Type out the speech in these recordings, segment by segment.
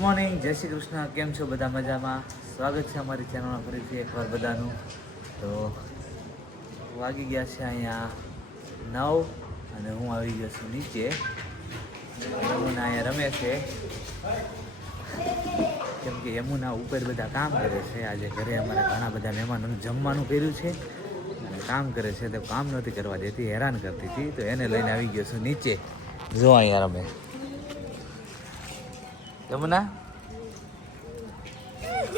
Morning, જય શ્રી કૃષ્ણ, કેમ છો બધા મજામાં? સ્વાગત છે અમારી ચેનલમાં ફરીથી એકવાર બધાનું. તો વાગી ગયા છે અહીંયા નવ અને હું આવી ગયો છું નીચે. યમુના અહીંયા રમે છે. કેમ કે યમુના ઉપર બધા કામ કરે છે. આજે ઘરે અમારે ઘણા બધા મહેમાનોનું જમવાનું કર્યું છે. અને કામ કરે છે. તો કામ નથી કરવા દેતી, હેરાન કરતી હતી. તો એને લઈને આવી ગયો છું નીચે. જો અહીંયા રમે. યમુના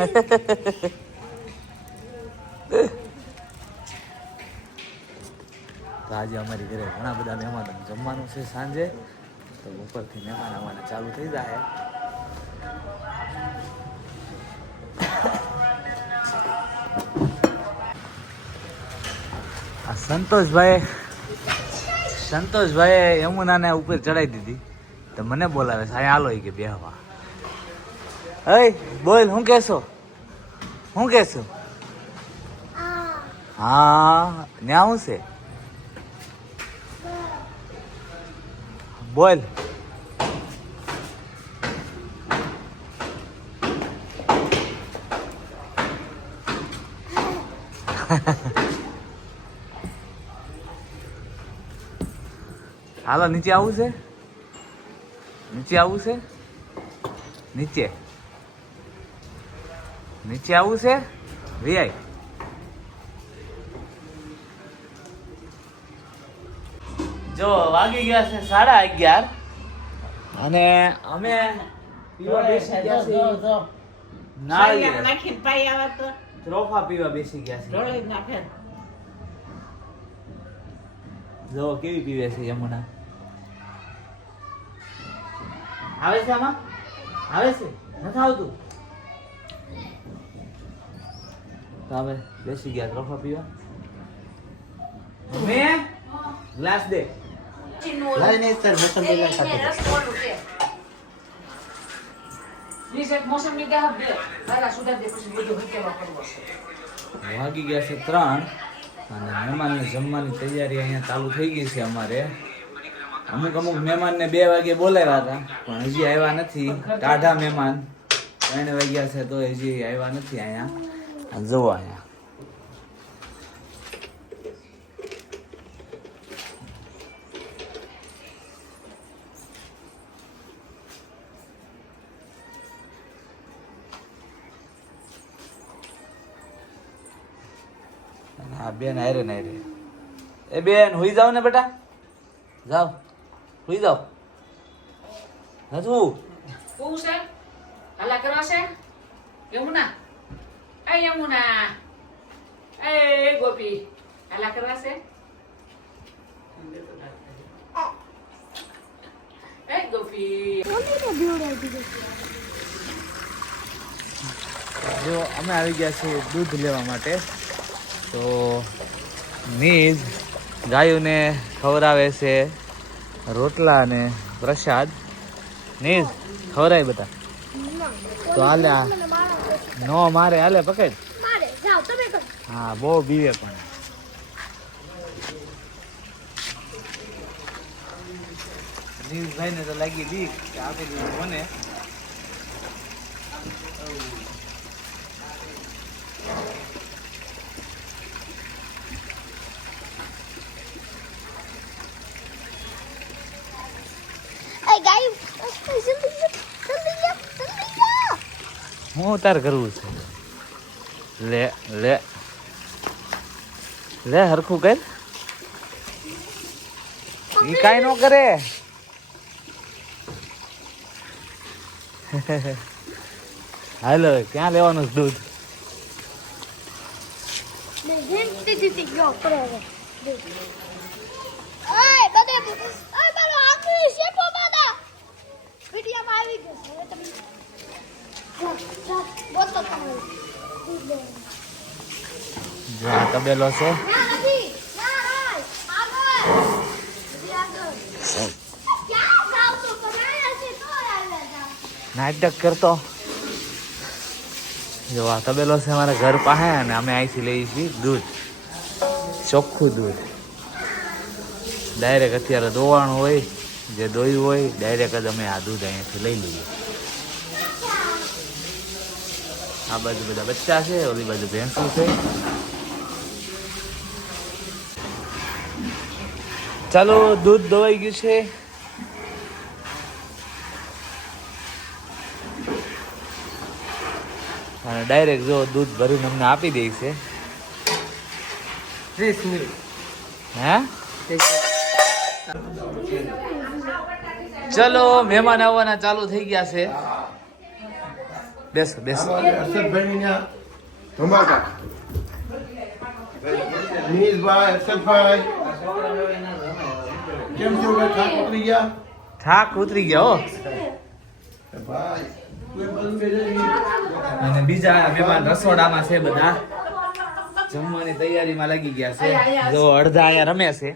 તો આજે અમારી ઘરે ઘણા બધા મહેમાનો જમવાનું છે સાંજે. તો ઉપરથી મહેમાન આવવાના ચાલુ થઈ જાય. આ સંતોષભાઈ સંતોષભાઈ યમુનાને ઉપર ચડાવી દીધી. તો મને બોલાવે છે, અહીંયા હાલો કે બેહવા. અય બોલ હું કેશો હું કેશો હા ન્યા હું છે બોલ હાલો નીચે આવું છે નીચે આવું છે નીચે નીચે આવું છે. વીઆઈ. જો વાગી ગયા છે સાડા અગિયાર. અને અમે પીવા બેસી ગયા છીએ. નાળિયેર. નાખીને પાઈ આવે તો. ત્રોફા પીવા બેસી ગયા છે. ઢોળી નાખે. જો કેવી પીવે છે યમુના? આવે છે આમાં? આવે છે? નથી આવતું? તો બેસી ગયા ત્રોફા પીવા. મે ગ્લાસ દે. લાઈને સર મોસંબી લઈ સાથે દે? સુધા દે પછી બધું હકેલો કરવો વાગી ગયા છે ત્રણ અને મહેમાનને જમવાની તૈયારી અહીંયા ચાલુ થઈ ગઈ છે અમારે. અમુક અમુક મહેમાનને બે વાગે બોલાવ્યા હતા પણ હજી આવ્યા નથી. ટાઢા મહેમાન. ત્રણ વાગ્યા છે તો હજી આવ્યા નથી અહીંયા. આ જુઓ અહીંયા અને આ બેન હારે ને હારે એ બેન હુઈ જાવ ને બેટા જાવ હુઈ જાવ નથી કોણ છે હલા કરવા છે યમુના એ યમુના એ ગોપી હલા કરવા છે એ ગોપી જો અમે આવી ગયા છીએ દૂધ લેવા માટે તો નીજ ગાયોને ખવડાવે છે રોટલા અને પ્રસાદ નીજ ખવડાય બધા તો હાલે ન મારે હાલે પકડ. મારે જાઓ તમે કરો. હા બહુ બીવે પણ. નીલભાઈ ને તો લાગી બીક કે આપી દીધું મને એ ગાય જલ્દી જલ્દી જલ્દી જા જલ્દી જા હું તાર કરવું છે. લે લે. લે, હરખું કર. ઈ કાઈ નો કરે. હાલો, ક્યાં લેવાનું દૂધ? બધે ઓય મારો આખરી શેપો બાદા વિડિયામાં આવી ગયો છે હવે તમે જા જા બોતો તમારે દૂધ લેવાનું. જો આ તબેલો છે ના નથી ના રાય આગળ હજી આગળ ક્યાં જાવ તો બનાયા છે તો આવ્યા છે. નાટક કરતો. જો આ તબેલો છે અમારા ઘર પાસે અને અમે અહીંથી લઈએ છીએ દૂધ. ચોખ્ખું દૂધ. ડાયરેક્ટ અત્યારે દોવાણું હોય, જે દોયું હોય ડાયરેક્ટ જ અમે આ દૂધ અહીંયાથી લઈ લઈએ. આ બાજુ બધા બચ્ચા છે ઓલી બાજુ ભેંસું છે. ચાલો દૂધ દોવાઈ ગયું છે. અને ડાયરેક્ટ જો દૂધ ભરીને અમને આપી દે છે. ત્રીસ મિનિટ. હે? ચલો મહેમાન આવવાના ચાલુ થઈ ગયા છે. બેસો બેસો. કેમ છો થાક ઉતરી ગયા? થાક ઉતરી ગયા હો. અને બીજા મહેમાન રસોડામાં છે બધા. જમવાની તૈયારીમાં લાગી ગયા છે. જો અડધા અહીંયા રમે છે.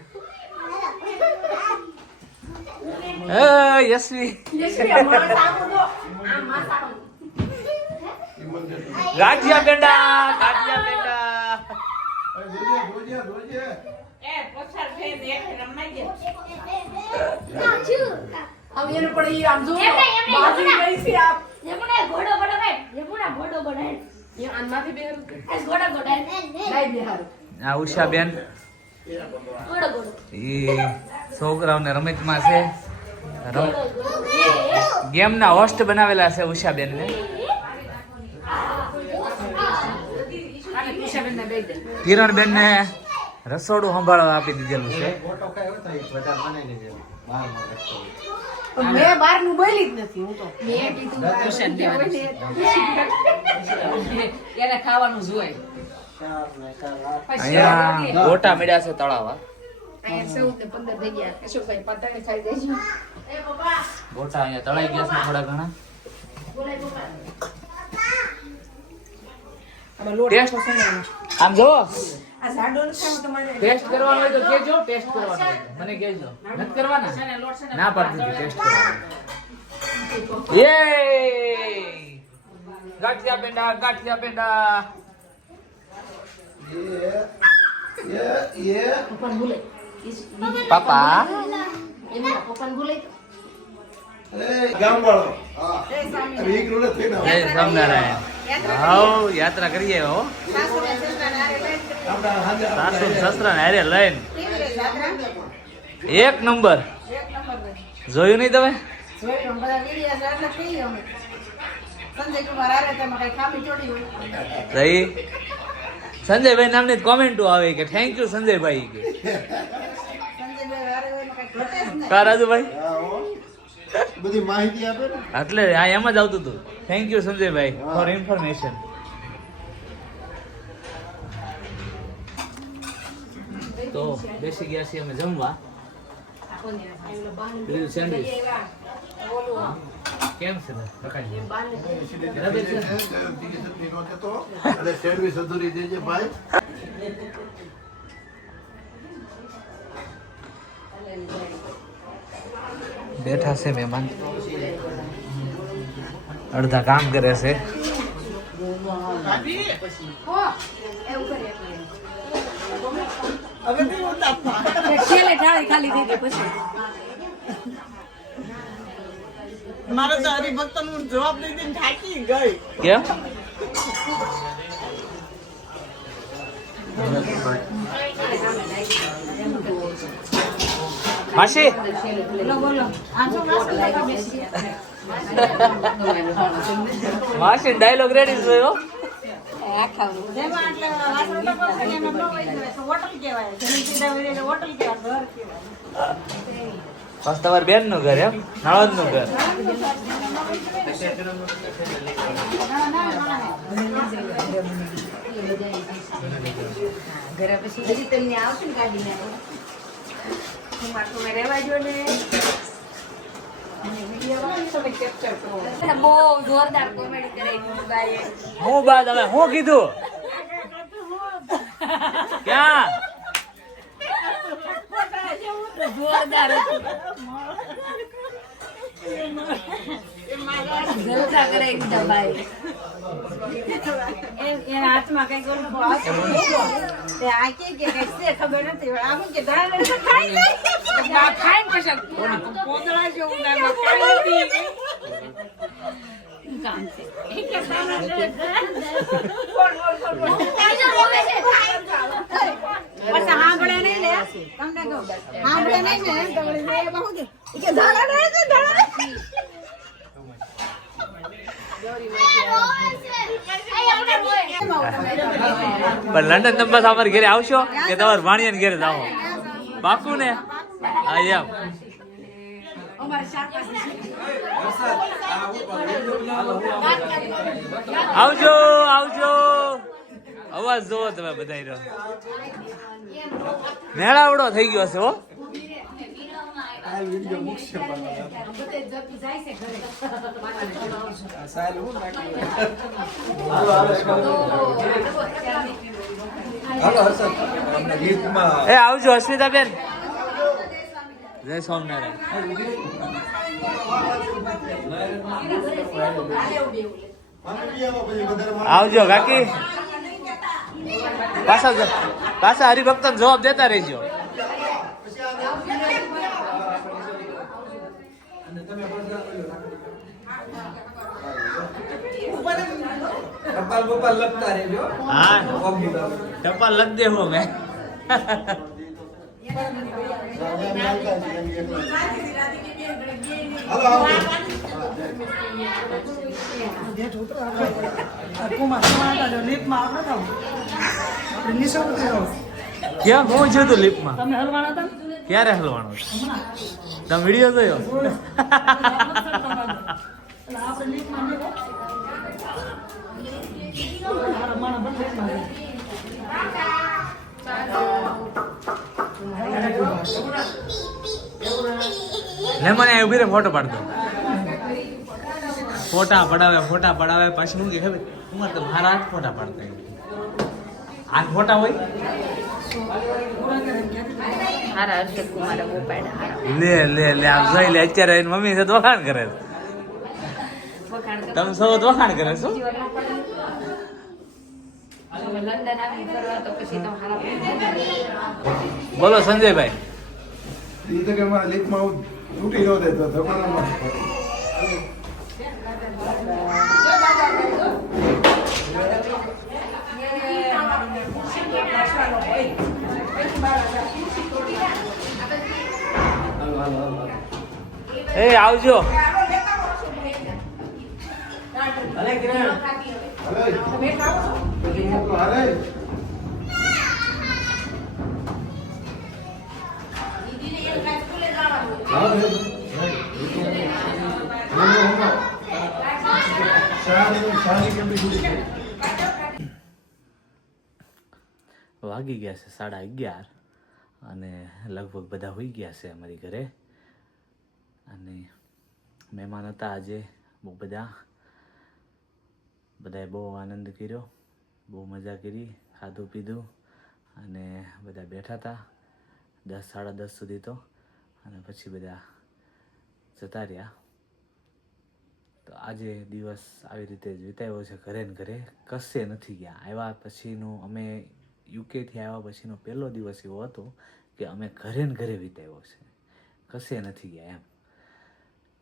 એ યશવી. ગાંઠિયા પેંડા ગાંઠિયા પેંડા જોઈએ જોઈએ જોઈએ હવે એને પણ ઈ આમ જો એમને, એમને, બાજુ યમુના. ગઈ છે આમ યમુના ઘોડો બનાવે યમુના ઘોડો બનાવે. ઈ આનમાંથી બેહારું આ ઘોડો બેહારું. આ ઘોડો ઘોડો. એ છોકરાઓને રમતમાં છે. ગેમના હોસ્ટ બનાવેલા છે ઉષાબેન ને અને કિશાબેનને બેન ને રસોડું સંભાળવા આપી દીધેલું છે મેં બહારનું બોલી જ નથી હું તો મેં કીધું. એને ખાવાનું જોઈએ ને. અહીંયા ગોટા મળ્યા છે તળાવા ને ગોટા અહીંયા તળાઈ ગયા છે થોડા ઘણા ટેસ્ટ. આમ જો ટેસ્ટ કરવાનો હોય તો કેજો ટેસ્ટ કરવાનો હોય મને કહેજો. નથી કરવાના? ના પાડતી હતી ટેસ્ટ કરવાનો. યે! ગાંઠિયા પેંડા ગાંઠિયા પાપા? થઈને જય સ્વામિનારાયણ. હાઉ યાત્રા કરીએ હો. સાસુ ને સસરા ને હારે લઈને. એક નંબર. જોયું નહીં તમે? સંજયભાઈ નામની કોમેન્ટો આવે કે થેન્ક યુ સંજયભાઈ. કે. કા રાજુભાઈ? હા હો. બધી માહિતી આપે ને? એટલે આ એમ જ આવતું હતું. Thank you Sanjaybhai for information તો બેસી ગયા છીએ અમે જમવા. સેન્ડવિચ કેમ છે? સેન્ડવીચ અધૂરી દેજે ભાઈ. બેઠા છે મહેમાન. અડધા કામ કરે છે. દીધી મારે તો હરિભક્તનું જવાબ દઈ થાકી ગઈ. કેમ? જો માસી ડાયલોગ રેડી બસ તમારી બેનનું ઘર, એમ? નળદનું ઘર. ઘરે પછી તમને આવશે ને ગાડીને રહેવા જો ને. અને વીડિયો બનાવી તમે કેપ્ચર કરો. બહુ જોરદાર કોમેડી કરે હું બા તમે હું કીધું? ક્યાં? જોરદાર ખાઈ પછી પોદળા જેવું. કામ છે. પણ લંડન નંબર અમારે ઘરે આવશો કે તમારે વાણિયા ઘરે જાઓ? પાકું ને? હા એમ. આવજો આવજો. અવાજ જોવો તમે બધા મેળાવડો થઈ ગયો છે હો. એ આવજો અસ્મિતા બેન જય સ્વામિનારાયણ. આવજો કાકી. પાછા પાછા હરિભક્ત જવાબ દેતા રહેજો. ટપાલ બપાલ લખતા રહેજો. હા ટપાલ લખ દેવું મેં ક્યાં? હું છું તું લિફ્ટમાં ક્યારે હલવાનો? તમે વીડિયો જોયો? લે મને ઊભી રે ફોટો પાડતો. ફોટા પડાવે ફોટા પડાવે પછી હું કે ખબર હું તો મારા આઠ ફોટા પાડતા આઠ આ ફોટા હોય? લે લે લે આમ જોઈ લે અત્યારે મમ્મી સાથે વખાણ કરે. તમે સૌ વખાણ કરે છો? બોલો સંજયભાઈ. ઈ તો કે મારા લીકમાં હું તૂટી ન દેતો એ આવજો. હાલે. વાગી ગયા છે સાડા અગિયાર અને લગભગ બધા હોઈ ગયા છે અમારી ઘરે. અને મહેમાન હતા આજે, બહુ બધા. બધાએ બહુ આનંદ કર્યો, બહુ મજા કરી, ખાધું પીધું અને બધા બેઠા હતા, દસ, સાડા દસ સુધી તો. અને પછી બધા જતા રહ્યા. તો આજે દિવસ આવી રીતે જ વિતાવ્યો છે ઘરે ને ઘરે. કશે નથી ગયા. આવ્યા પછીનું અમે યુકેથી આવ્યા પછીનો પહેલો દિવસ એવો હતો કે અમે ઘરે ને ઘરે વિતાવ્યો છે. કશે નથી ગયા એમ.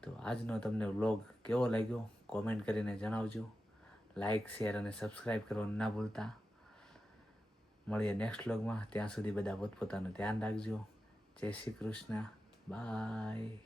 તો આજનો તમને વ્લોગ કેવો લાગ્યો? કોમેન્ટ કરીને જણાવજો. લાઈક, શેર અને સબસ્ક્રાઈબ કરવાનું ના ભૂલતા. મળીએ નેક્સ્ટ વ્લોગમાં. ત્યાં સુધી બધા પોતપોતાનું ધ્યાન રાખજો. જય શ્રી કૃષ્ણ. Bye.